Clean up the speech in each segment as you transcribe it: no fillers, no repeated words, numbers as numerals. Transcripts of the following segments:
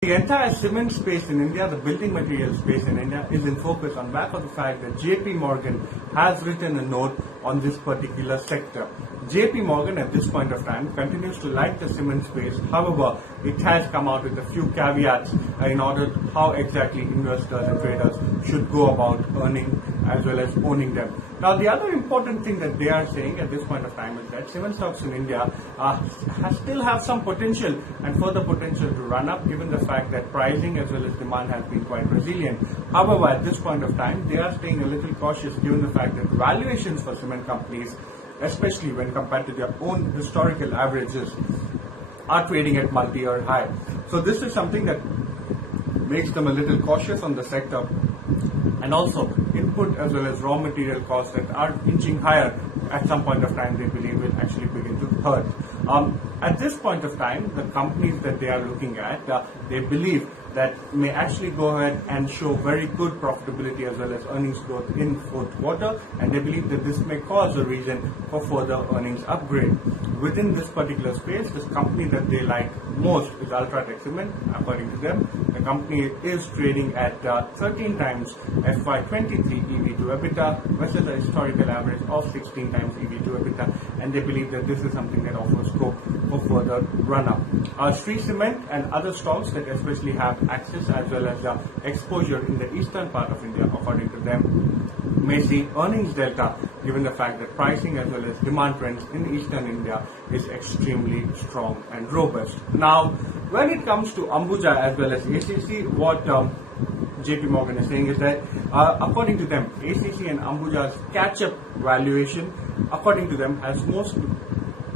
The entire cement space in India, the building material space in India, is in focus on back of the fact that JP Morgan has written a note on this particular sector. JP Morgan at this point of time continues to like the cement space. However, it has come out with a few caveats in order to how exactly investors and traders should go about earning as well as owning them. Now, the other important thing that they are saying at this point of time is that cement stocks in India still have some potential and further potential to run up, given the fact that pricing as well as demand has been quite resilient. However, at this point of time, they are staying a little cautious given the fact that valuations for cement companies, especially when compared to their own historical averages, are trading at multi-year high. So this is something that makes them a little cautious on the sector, and also input as well as raw material costs that are inching higher at some point of time, they believe will actually begin to hurt. At this point of time, the companies that they are looking at, they believe that may actually go ahead and show very good profitability as well as earnings growth in fourth quarter, and they believe that this may cause a reason for further earnings upgrade. Within this particular space, this company that they like most is Ultratech Cement. According to them, the company is trading at 13 times FY23 EV to EBITDA versus a historical average of 16 times EV to EBITDA, and they believe that this is something that offers scope for further run-up. Shree Cement and other stocks that especially have access as well as exposure in the eastern part of India, according to them, may see earnings delta given the fact that pricing as well as demand trends in eastern India is extremely strong and robust. Now, when it comes to Ambuja as well as ACC, what JP Morgan is saying is that according to them, ACC and Ambuja's catch-up valuation, according to them, has most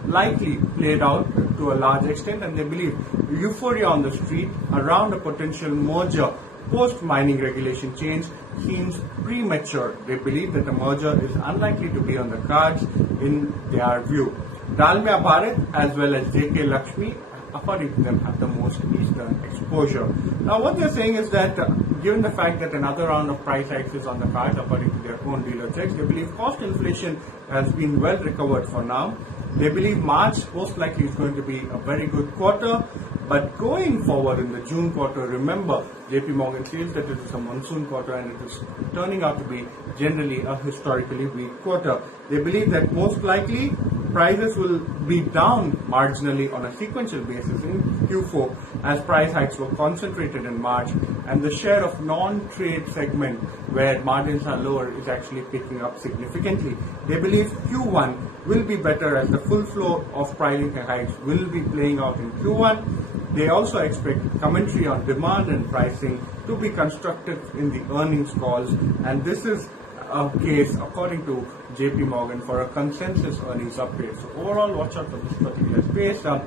likely played out to a large extent, and they believe euphoria on the street around a potential merger post-mining regulation change seems premature. They believe that the merger is unlikely to be on the cards in their view. Dalmia Bharat as well as JK Lakshmi, according to them, have the most eastern exposure. Now, what they're saying is that given the fact that another round of price hikes is on the cards, according to their own dealer checks, they believe cost inflation has been well recovered for now. They believe March most likely is going to be a very good quarter, but going forward in the June quarter, remember, JP Morgan feels that it is a monsoon quarter and it is turning out to be generally a historically weak quarter. They believe that most likely prices will be down marginally on a sequential basis in Q4 as price hikes were concentrated in March, and the share of non-trade segment where margins are lower is actually picking up significantly. They believe Q1 will be better as the full flow of pricing hikes will be playing out in Q1. They also expect commentary on demand and pricing to be constructive in the earnings calls, and this is a case, according to JP Morgan, for a consensus earnings upgrade. So overall, watch out for this particular space. A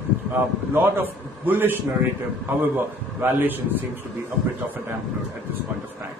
lot of bullish narrative. However, valuation seems to be a bit of a dampener at this point of time.